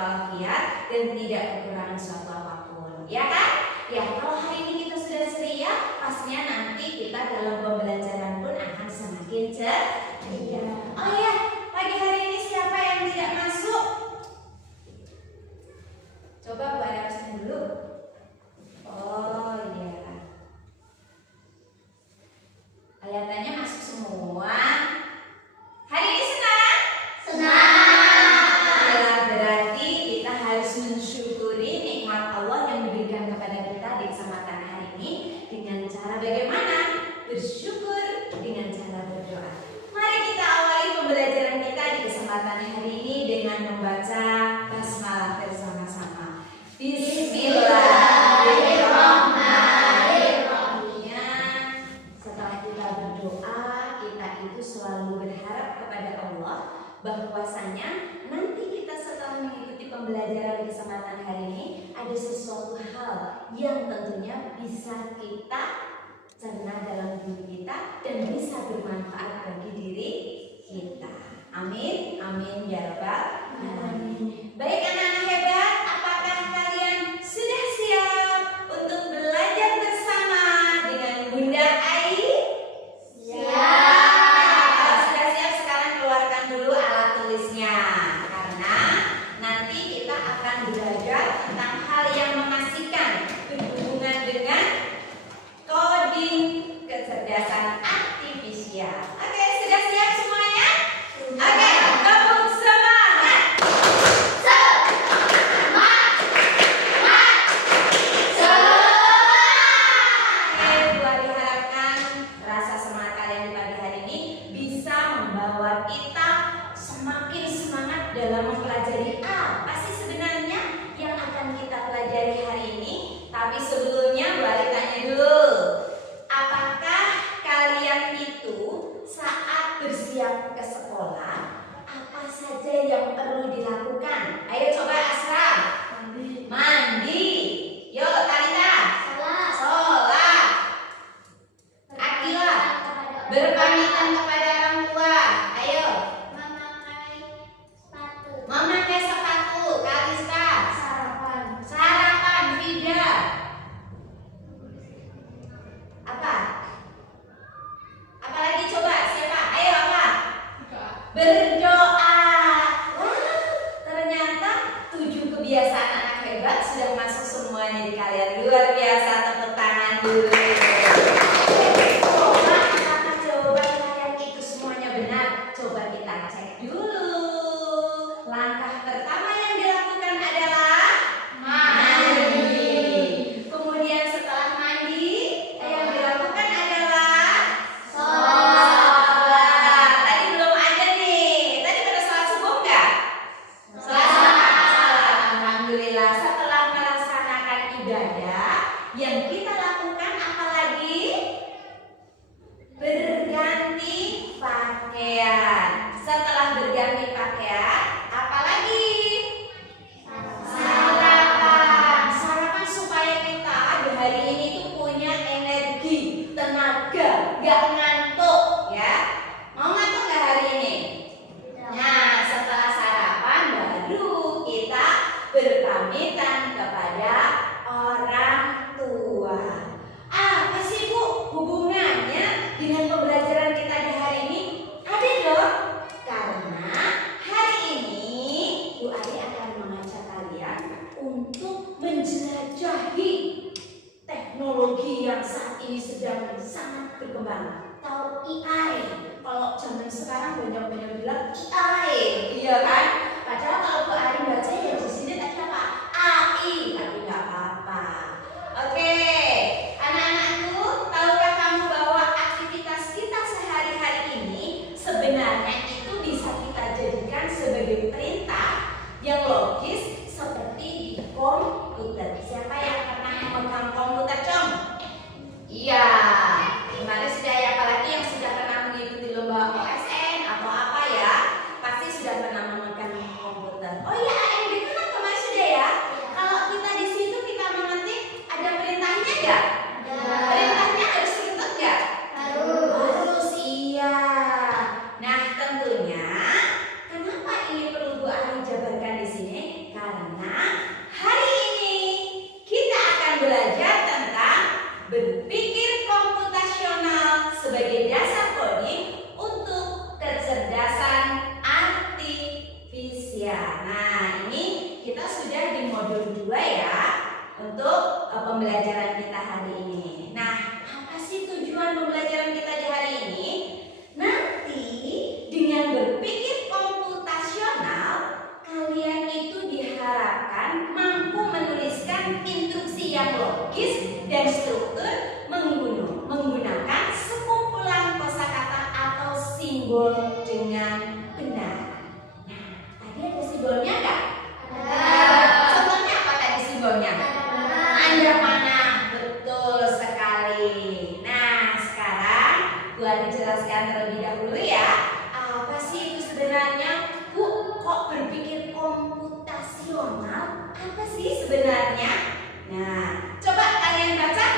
walafiat dan tidak kekurangan suatu apapun. Ya kan? Ya, kalau hari ini kita sudah setia, pastinya nanti kita dalam pembelajaran pun akan semakin ceria. Oh ya, pagi hari ini siapa yang tidak masuk? Coba Bu Eros dulu. Oh iya. Kelihatannya masuk semua. Hari ini senang? Senang. Ya, berarti kita harus mensyukuri nikmat Allah yang diberikan kepada kita di kesempatan hari ini dengan cara bagaimana? Bersyukur dengan cara berdoa. Mari kita awali pembelajaran kita di kesempatan hari ini dengan membaca basmalah bersama-sama. Bismillahirrahmanirrahim. Setelah kita berdoa, kita itu selalu berharap kepada Allah bahwasanya nanti kita setelah mengikuti pembelajaran di kesempatan hari ini ada sesuatu hal yang tentunya bisa kita cerna dalam diri kita dan bisa bermanfaat bagi diri kita. Amin, amin ya rabbal alamin. Baik anak-anak hebat, apakah kalian sudah siap untuk belajar bersama dengan Bunda Ai? Siap. Kalau sudah siap, sekarang keluarkan dulu alat tulisnya karena nanti kita akan belajar tentang hal yang memastikan berhubungan dengan coding kecerdasan artifisial. Oke, sudah siap semuanya? Oke, tepuk semangat. Oke, buat diharapkan rasa semangat kalian di pagi hari ini bisa membawa kita semakin semangat dalam mempelajari apa sih sebenarnya yang akan kita pelajari hari ini. Tapi sebelumnya balik tanya dulu, apakah kalian itu saat bersiap ke sekolah apa saja yang perlu dilakukan? Ayo coba Asra. Mandi. Yuk Talita. Sholat. Akila. Berpamitan kepada orang tua. Ayo. Memakai sepatu. Kalista. Sarapan. Vida. Apa? Apalagi coba siapa? Ayo apa? Berdoa. Wah, ternyata 7 kebiasaan anak hebat sudah masuk semuanya di kalian. Luar biasa, tepuk tangan dulu. Coba apakah jawaban kalian itu semuanya benar? Coba kita cek dulu. Langkah pertama yang dilakukan adalah mandi. Kemudian setelah mandi, yang dilakukan adalah sholat. Tadi belum aja nih. Tadi pada sholat subuh enggak? Sholat. Alhamdulillah. Setelah melaksanakan ibadah, yang kita lakukan apa lagi? Berganti pakaian. Setelah berganti pakaian, apa lagi? Sarapan. Sarapan supaya kita di hari ini tuh punya energi, tenaga, gak ngantuk ya. Mau ngantuk gak hari ini? Nah, setelah sarapan baru kita berpamitan kepada orang tua. Apa sih Bu hubungannya dengan pembelajaran kita di hari ini? Ada dong. Karena hari ini Bu Ade akan mengajak kalian untuk menjelajahi teknologi yang saat ini sedang sangat berkembang. Tahu AI? Kalau zaman sekarang banyak bilang AI, iya kan? Padahal kalau Bu Ade baca ya di sini tadi apa? AI, tapi nggak apa-apa. Oke, anak-anakku, tahukah kamu bahwa aktivitas kita sehari-hari ini sebenarnya itu bisa kita jadikan sebagai perintah yang logis seperti di komputer. Siapa yang pernah memegang komputer, Com? Iya. Gimana sudah ya, apalagi yang sudah pernah mengikuti lomba OSN atau apa ya? dengan benar. Nah, tadi ada simbolnya nggak? Ada. Contohnya apa tadi simbolnya? Ada panah. Betul sekali. Nah, sekarang Bu Adi jelaskan terlebih dahulu ya. Apa sih itu sebenarnya? Bu, kok berpikir komputasional? Apa sih sebenarnya? Nah, coba kalian baca.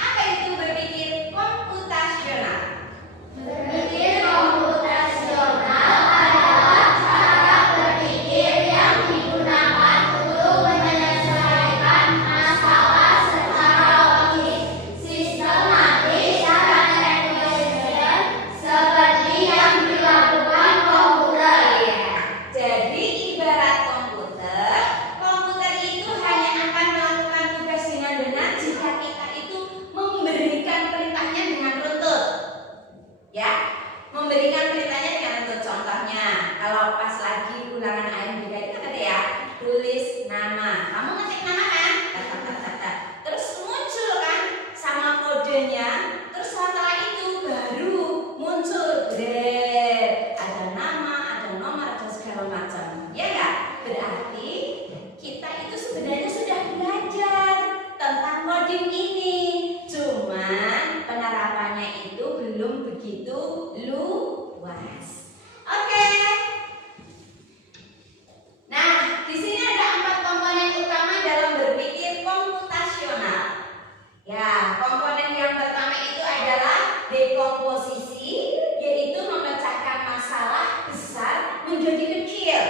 Apa itu berpikir komputasional? Berpikir komputasional adalah cara berpikir yang digunakan untuk menyelesaikan masalah secara logis, sistematis, dan efisien seperti yang dilakukan komputer. Jadi ibarat komputer, komputer itu hanya akan melakukan tugas dengan benar jika kita itu memberikan perintahnya dengan runtut. Ya, memberikan perintahnya dengan runtut. Contohnya, kalau pas lagi ulangan AMDK itu kan ada ya, tulis nama. Kamu ngetik nama kan? Terus muncul kan sama kodenya. Terus setelah itu baru muncul ada nama, ada nomor, ada segala macam. Ya enggak? Berarti kita itu sebenarnya sudah belajar tentang coding ini. Cuman penerapannya itu belum begitu luas. Oke. Nah, di sini ada 4 komponen utama dalam berpikir komputasional. Ya, komponen yang pertama itu adalah dekomposisi, yaitu memecahkan masalah besar menjadi kecil.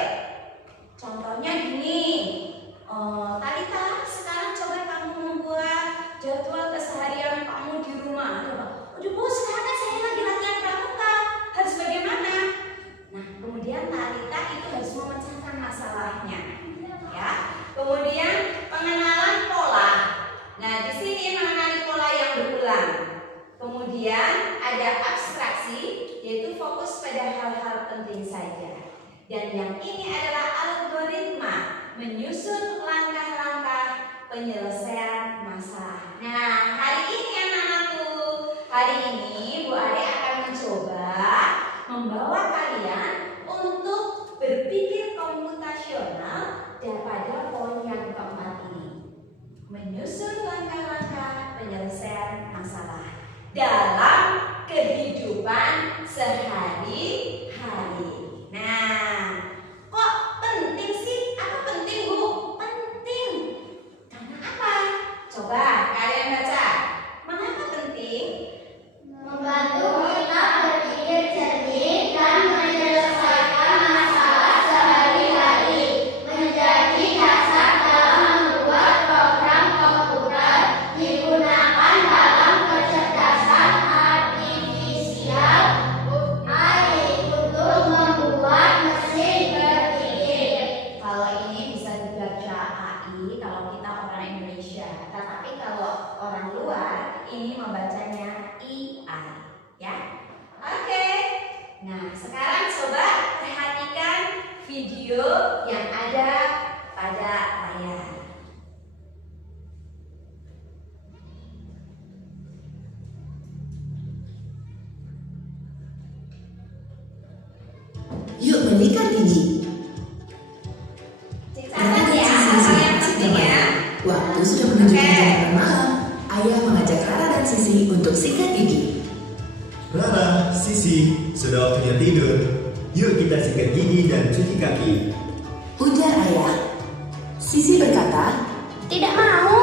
Contohnya gini, Talita, sekarang coba kamu membuat jadwal keseharian kamu di rumah. Aduh Bu, sekarang kan saya lagi latihan pramuka, harus bagaimana? Nah, kemudian Talita itu harus memecahkan masalahnya, ya. Kemudian pengenalan pola. Nah, di sini mengenali pola yang berulang. Kemudian ada abstraksi, yaitu fokus pada hal-hal penting saja. Dan yang ini adalah algoritma, menyusun langkah-langkah penyelesaian masalah. Nah, hari ini anak-anakku, hari ini Bu Ade akan mencoba membawa kalian untuk berpikir komputasional pada poin yang keempat ini. Menyusun langkah-langkah penyelesaian masalah dalam kehidupan sehari-hari. Nah, kok penting sih? Apa penting Bu? Penting. Karena apa? Coba kalian baca. Mengapa penting? Membantu kita berpikir jernih dan menyelesaikan masalah sehari-hari, menjadi dasar dalam membuat program komputer digunakan dalam kecerdasan artifisial untuk membuat mesin berpikir. Kalau ini bisa dibaca AI kalau kita orang Indonesia, tetapi kalau orang luar ini membacanya AI, ya. Oke. Nah, sekarang coba perhatikan video yang ada pada layar. Yuk menyikat gigi. Catat ya, hal yang penting ya. Waktu sudah menunjukkan Oke. jam malam. Ayah mengajak Rara dan Sisi untuk sikat gigi. Rara, Sisi, sudah waktunya tidur. Yuk kita sikat gigi dan cuci kaki. Ujar ayah. Sisi berkata, Tidak mau.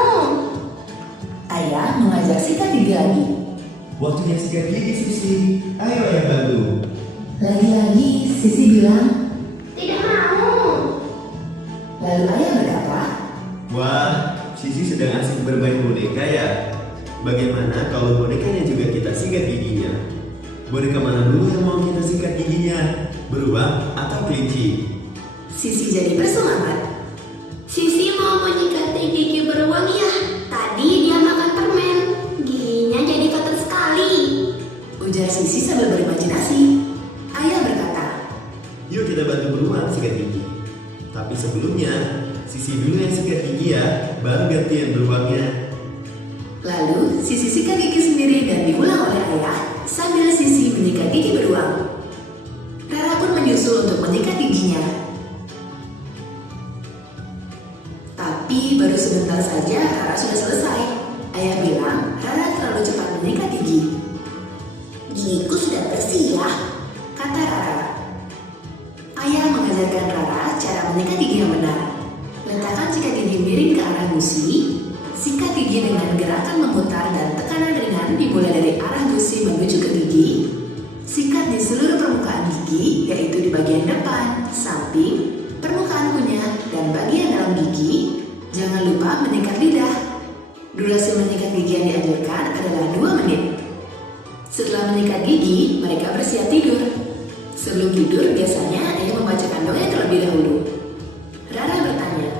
ayah mengajak sikat gigi lagi. Waktunya sikat gigi, Sisi. Ayo ayah bantu. Lagi-lagi Sisi bilang, Tidak mau. lalu ayah berkata, Wah, Sisi sedang asik bermain boneka ya. Bagaimana kalau bonekanya juga kita sikat giginya? Boneka mana dulu yang mau kita sikat giginya? Beruang atau kelinci? Sisi jadi bersemangat. Sisi mau menyikat gigi beruang ya. Tadi dia makan permen, giginya jadi kotor sekali. Ujar Sisi sambil berimajinasi. Ayah berkata, Yuk kita bantu beruang sikat gigi. Tapi sebelumnya, Sisi dulu yang sikat gigi ya, baru gantian beruangnya. lalu Sisi sikat gigi sendiri dan diulang oleh ayah sambil Sisi menyikat gigi beruang. Rara pun menyusul untuk menyikat giginya. Tapi baru sebentar saja Rara sudah selesai. Ayah bilang Rara terlalu cepat menyikat gigi. Gigiku sudah bersih ya. Kata Rara. Ayah mengajarkan Rara cara menyikat gigi yang benar. Letakkan sikat gigi miring ke arah gusi. Sikat gigi dengan gerakan memutar dan tekanan ringan dimulai dari arah gusi menuju ke gigi. Sikat di seluruh permukaan gigi, yaitu di bagian depan, samping, permukaan kunyah, dan bagian dalam gigi. Jangan lupa menyikat lidah. Durasi menyikat gigi yang dianjurkan adalah 2 menit. Setelah menyikat gigi, mereka bersiap tidur. Sebelum tidur, biasanya ayah membacakan dongeng terlebih dahulu. Rara bertanya,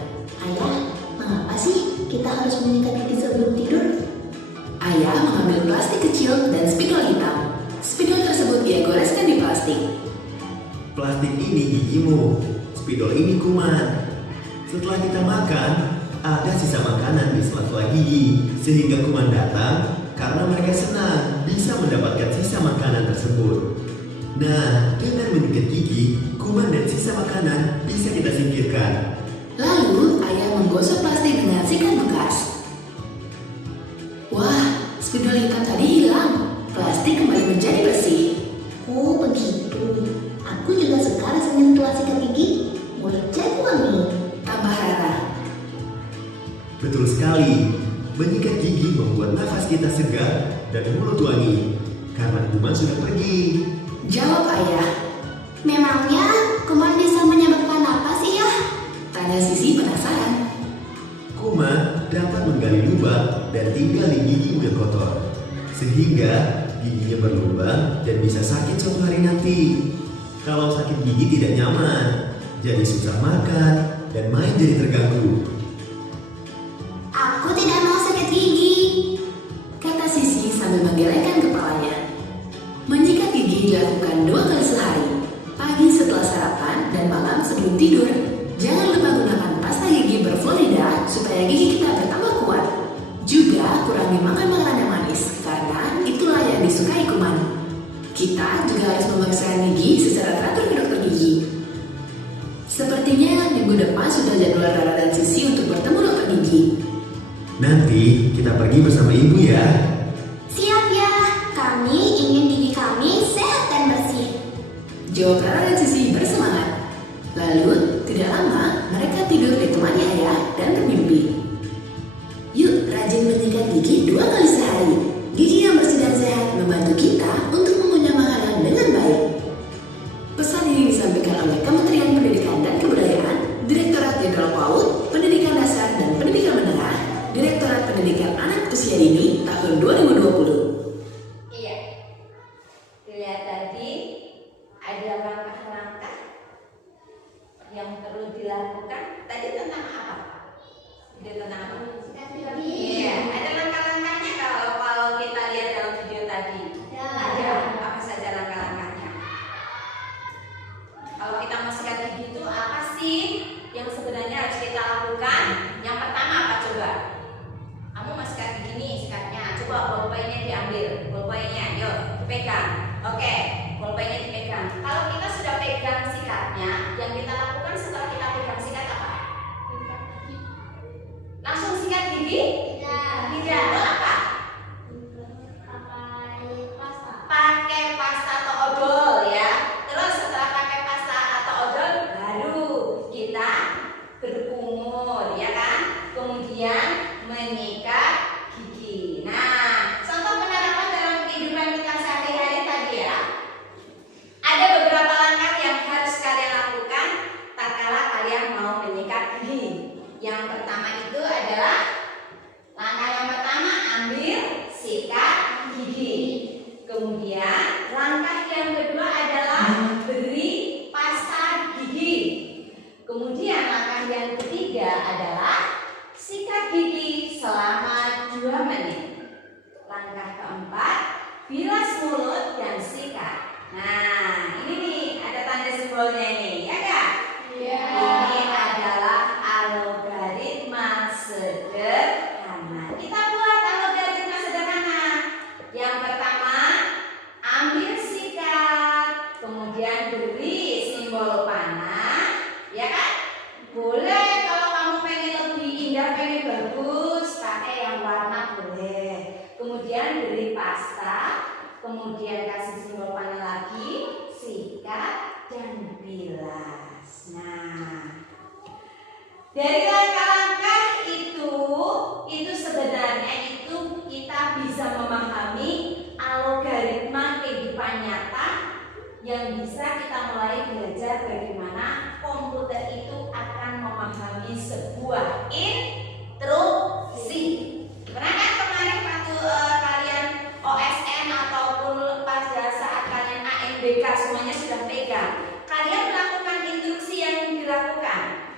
Ayah, mengapa sih kita harus menyikat gigi sebelum tidur? ayah mengambil plastik kecil dan spidol hitam. Spidol tersebut ia goreskan di plastik. Plastik ini gigimu, spidol ini kuman. Setelah kita makan, ada sisa makanan di sela-sela gigi, sehingga kuman datang karena mereka senang bisa mendapatkan sisa makanan tersebut. Nah, dengan menyikat gigi, kuman dan sisa makanan bisa kita singkirkan. Lalu ayah menggosok plastik dengan sikat bekas. Wah, spidol hitam tadi hilang. Plastik kembali menjadi bersih. Oh begitu. Aku juga suka rasanya setelah sikat gigi. Mulut jadi wangi. Tambah Rara. Betul sekali, menyikat gigi membuat nafas kita segar dan mulut wangi karena kuman sudah pergi. Jawab ayah. Memangnya kuman bisa menyebabkan apa sih ya? Tanya Sisi penasaran. Kuman dapat menggali lubang dan tinggal di gigimu yang kotor, sehingga giginya berlubang dan bisa sakit suatu hari nanti. Kalau sakit gigi tidak nyaman, jadi susah makan dan main jadi terganggu. Aku tidak mau sakit gigi. Kata Sisi sambil menggelengkan kepalanya. Menyikat gigi dilakukan 2 kali sehari. Pagi setelah sarapan dan malam sebelum tidur. Jangan lupa gunakan pasta gigi berflorida supaya gigi kita bertambah kuat. Juga kurangi makan makanan yang manis karena itulah yang disukai kuman. Kita juga harus memeriksakan gigi secara teratur ke dokter gigi. Sepertinya minggu depan sudah jadwal Rara dan Sisi untuk bertemu dokter gigi. Nanti kita pergi bersama ibu ya. Siap ya. Kami ingin gigi kami sehat dan bersih. Jawab Rara dan Sisi bersemangat. Lalu, tidak lama mereka tidur ditemani ayah dan bermimpi. Yuk rajin menyikat gigi 2 kali sehari. Gigi yang bersih dan sehat membantu kita untuk mengunyah makanan dengan baik. Pesan ini disampaikan oleh Kementerian Pendidikan dan Kebudayaan, Direktorat Jenderal PAUD, Pendidikan Dasar dan Pendidikan Menengah, Direktorat Pendidikan Anak Usia Dini tahun 2020. Iya. Dilihat tadi ada langkah-langkah yang perlu dilakukan. Tadi tentang apa? Video tentang apa? Iya, ada langkah-langkahnya kalau kita lihat dalam video tadi. Ada apa saja langkah-langkahnya? Kalau kita mau sikat gigi itu apa sih yang sebenarnya harus kita lakukan? Yang pertama apa coba? Kamu mau sikat gigi nih, sikatnya. Coba bolpenya diambil, bolpenya, yuk pegang. Oke, bolpenya dipegang. Kalau kita sudah pegang sikatnya, yang kita lakukan setelah kita pegang sikat apa? Langsung sikat gigi? Tidak. Lalu apa? Pakai pasta atau odol ya. Terus setelah pakai pasta atau odol, baru kita berkumur ya kan. Kemudian menyikat gigi. Nah, contoh penerapan dalam kehidupan kita sehari-hari tadi ya. Ada beberapa langkah yang harus kalian lakukan tatkala kalian mau menyikat gigi. Yang pertama itu adalah langkah yang pertama, ambil sikat gigi. Kemudian langkah yang kedua adalah beri pasta gigi. Kemudian langkah yang ketiga adalah sikat gigi selama 2 menit. Langkah keempat, bilas mulut dan sikat. Nah, ini nih ada tanda simbolnya ini, ya kan? Iya. Ini adalah algoritma sederhana. Kita buat algoritma sederhana. Yang pertama, ambil sikat, kemudian beri simbol panah, ya kan? Boleh kalau kamu pengen lebih indah, pengen bagus, pakai yang warna boleh. Kemudian beri pasta, kemudian kasih simbol panah lagi, sikat dan bilas. Nah, dari langkah-langkah itu sebenarnya itu kita bisa memahami algoritma kehidupan nyata yang bisa kita mulai belajar bagaimana komputer itu akan memahami sebuah instruksi. Pernah kan kemarin waktu kalian OSN ataupun pada saat kalian ANBK semuanya sudah pegang, kalian melakukan instruksi yang dilakukan.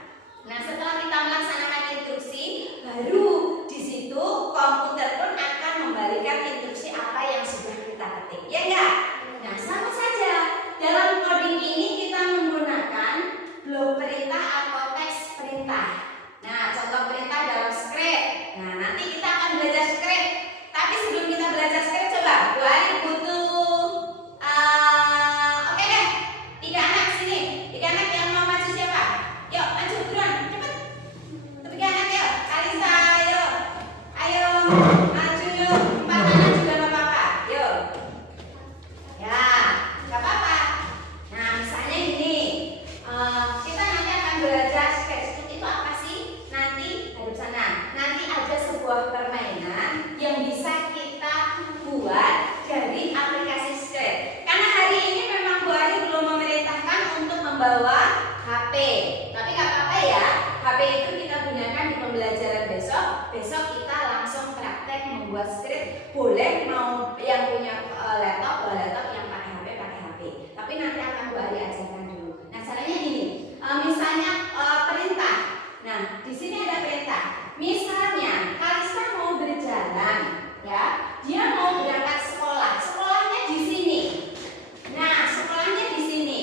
Nah, setelah kita melaksanakan instruksi, baru di situ komputer pun akan memberikan instruksi apa yang sudah kita ketik, ya enggak? Nah, sama saja dalam coding ini kita menggunakan blok perintah atau teks perintah. Nah, contoh perintah dalam script. Nah, nanti kita akan belajar script. Tapi sebelum kita belajar script, coba Bu Ari butuh oke deh, 3 anak sini. 3 anak yang mau maju siapa? Yuk, maju buruan, cepet. 3 anak yuk, Kalisa, yuk. Ayo, maju yuk. 4 anak juga gak apa-apa. Yuk. Ya, gak apa-apa. Nah, misalnya gini, kita nanti akan belajar sketchbook itu apa sih? Nanti hadap sana. Nanti ada sebuah permainan yang bisa kita buat dari aplikasi Scratch. Karena hari ini memang Bu Ari belum memerintahkan untuk membawa HP. Tapi nggak apa-apa ya. HP itu kita gunakan di pembelajaran besok. Besok kita langsung praktek membuat script. Boleh mau yang punya laptop, bawa laptop, yang pakai HP, pakai HP. Tapi nanti akan Bu Ari ajarkan dulu. Nah, caranya gini. Misalnya perintah. Nah, di sini ada perintah. Misalnya Kalista mau berjalan, ya. Dia mau berangkat sekolah. Sekolahnya di sini. Nah, sekolahnya di sini,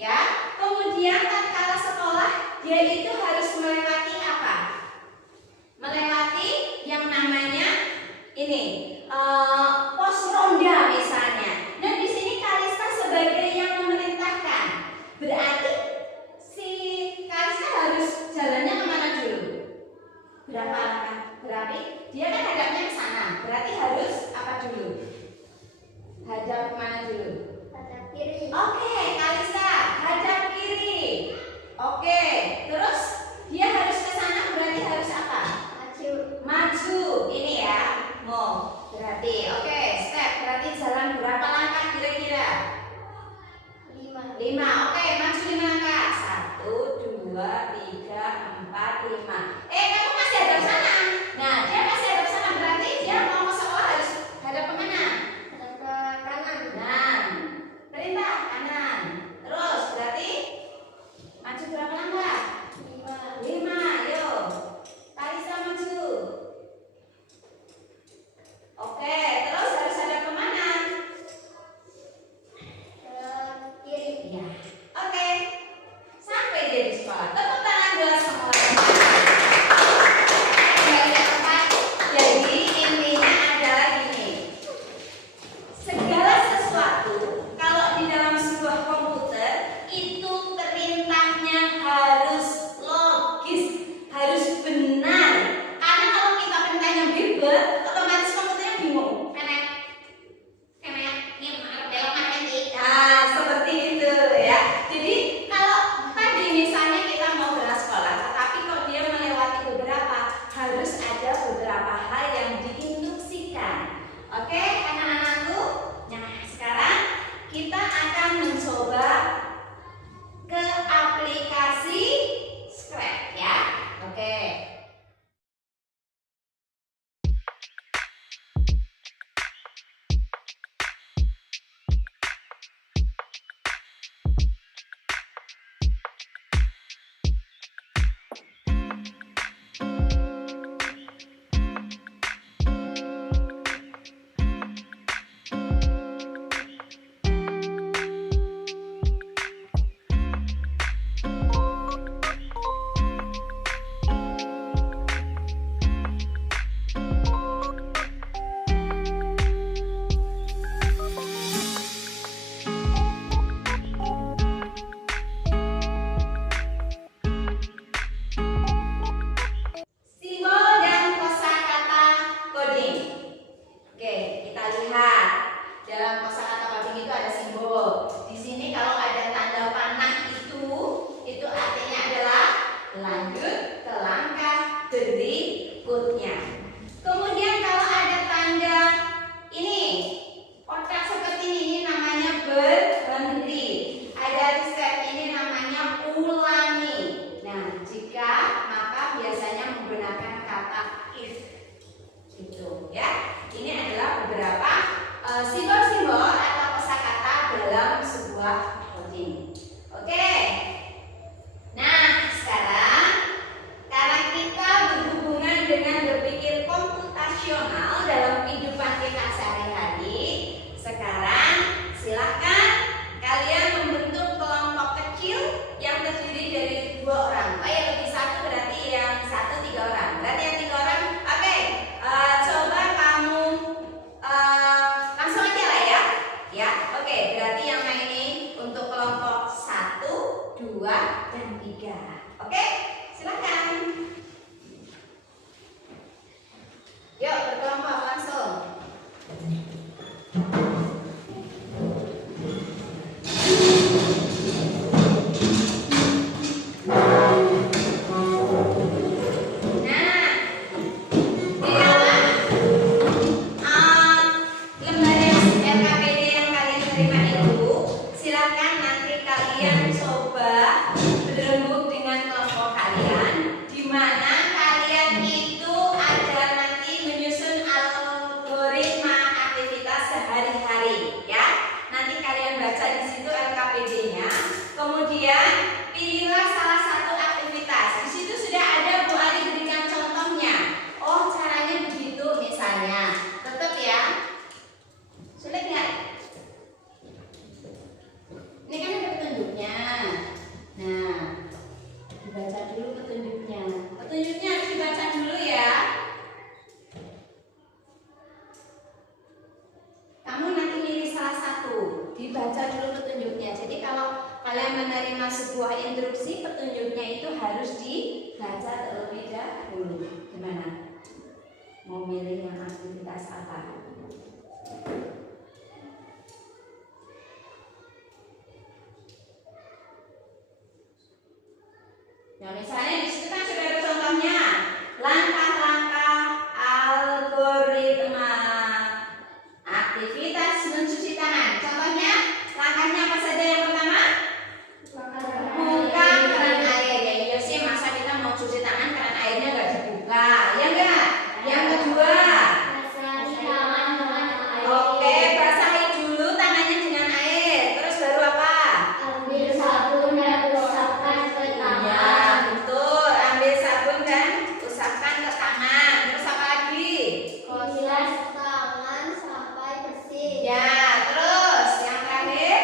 ya. Kemudian tatkala sekolah, dia itu harus melewati apa? Melewati yang namanya ini pos ronda misalnya. Dan di sini 2, dan 3. Oke, silakan. Yuk, berkelompok langsung. Dibaca dulu petunjuknya. Jadi kalau kalian menerima sebuah instruksi, petunjuknya itu harus dibaca terlebih dahulu. Gimana? Mau milih yang aktivitas apa? Ya misalnya di situ kan sudah ada contohnya. Langkah-langkah algoritma aktivitas mencuci tangan. Contohnya, langkahnya apa saja yang pertama? Buka keran air. Ya iya sih, masa kita mau cuci tangan keran airnya nggak dibuka, ya enggak? Yang kedua, oke, basahi dulu tangannya dengan air. Terus baru apa? Ambil sabun dan usapkan ke tangan. Iya, betul. Ambil sabun dan usapkan ke tangan. Terus apa lagi? Bilas tangan sampai bersih. Ya, terus yang terakhir?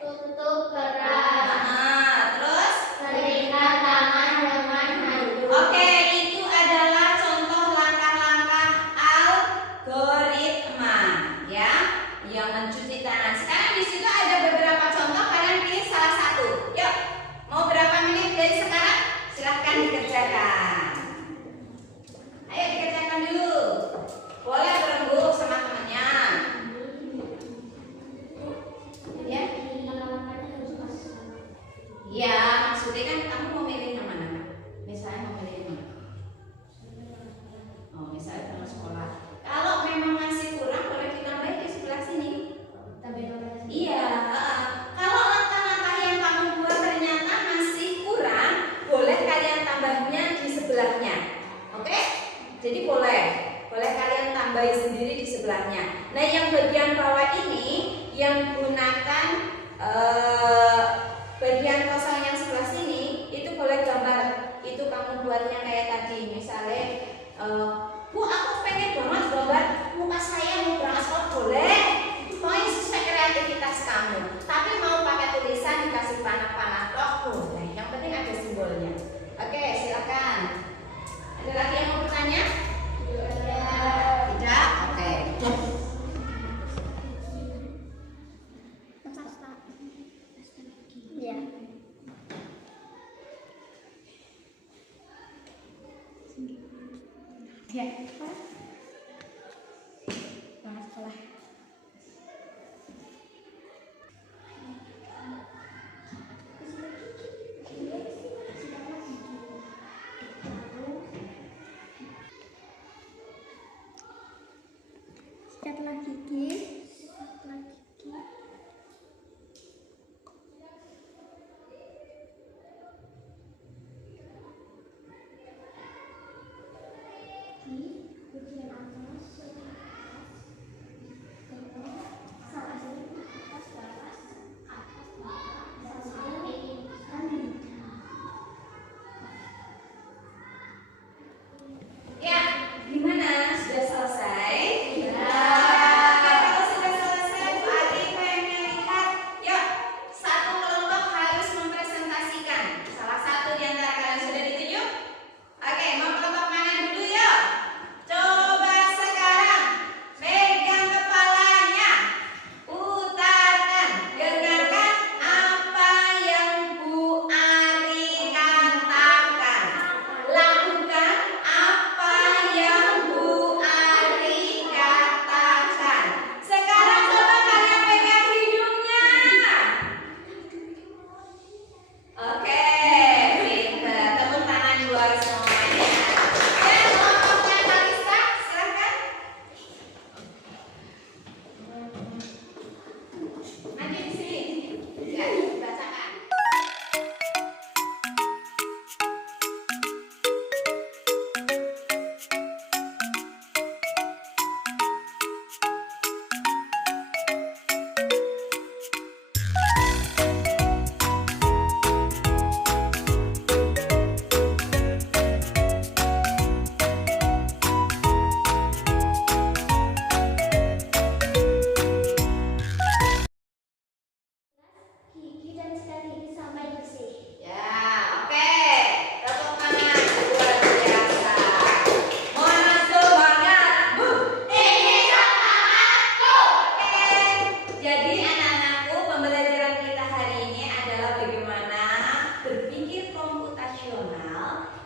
Tutup keran. Terus? Keringkan tangan dengan handuk. Oke, itu adalah contoh langkah-langkah algoritma, ya, yang mencuci tangan. Sekarang di situ ada beberapa contoh, kalian pilih salah satu. Yuk, mau berapa menit dari sekarang? Silahkan dikerjakan. Ayo dikerjakan dulu. Boleh berembuk sama temannya. Ya, iya, maksudnya kan kamu mau milih yang mana? Misalnya mau milih yang mana? Oh, misalnya dalam sekolah. Kalau memang masih kurang, boleh ditambah di sebelah sini. Iya. Kalau langkah-langkah yang kamu buat ternyata masih kurang, boleh kalian tambahnya di sebelahnya. Oke? Jadi boleh kalian tambahin sendiri di sebelahnya. Nah, yang bagian bawah ini yang gunakan bagian kosong yang sebelah sini itu boleh gambar. Itu kamu buatnya kayak tadi, misalnya Bu, aku pengen banget gambar muka saya mau berangkat sekolah, boleh. Pokoknya sesuai kreativitas kamu. Tapi mau pakai tulisan dikasih panah-panah toh boleh. Yang penting ada simbolnya. Oke, silakan. Ada lagi yang mau bertanya? Tidak? Oke. Ya. Ya. Selamat sekolah. Sikatlah gigi.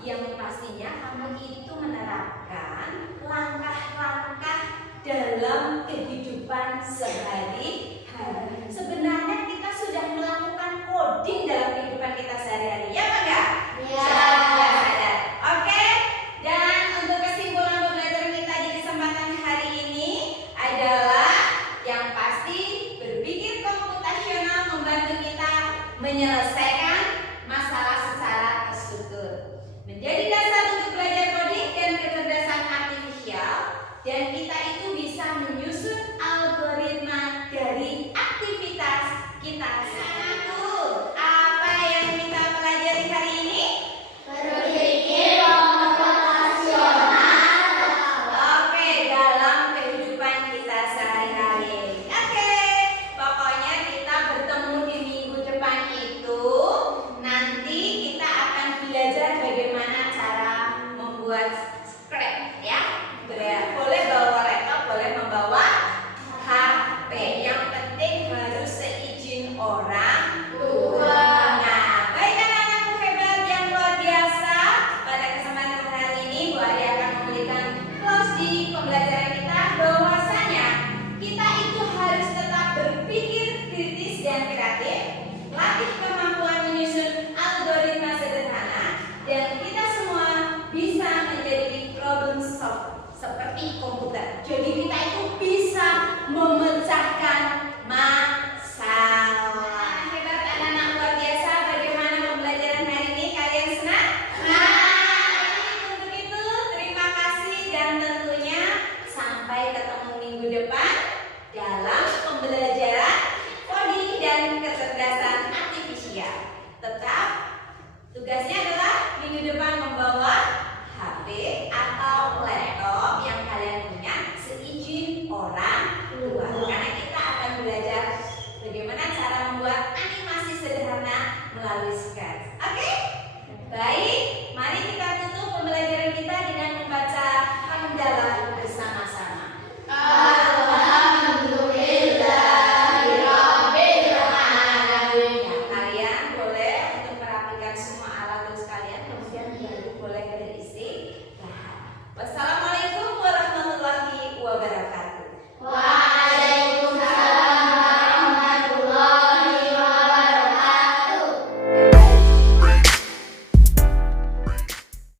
Yang pastinya kamu itu menerapkan langkah-langkah dalam kehidupan sehari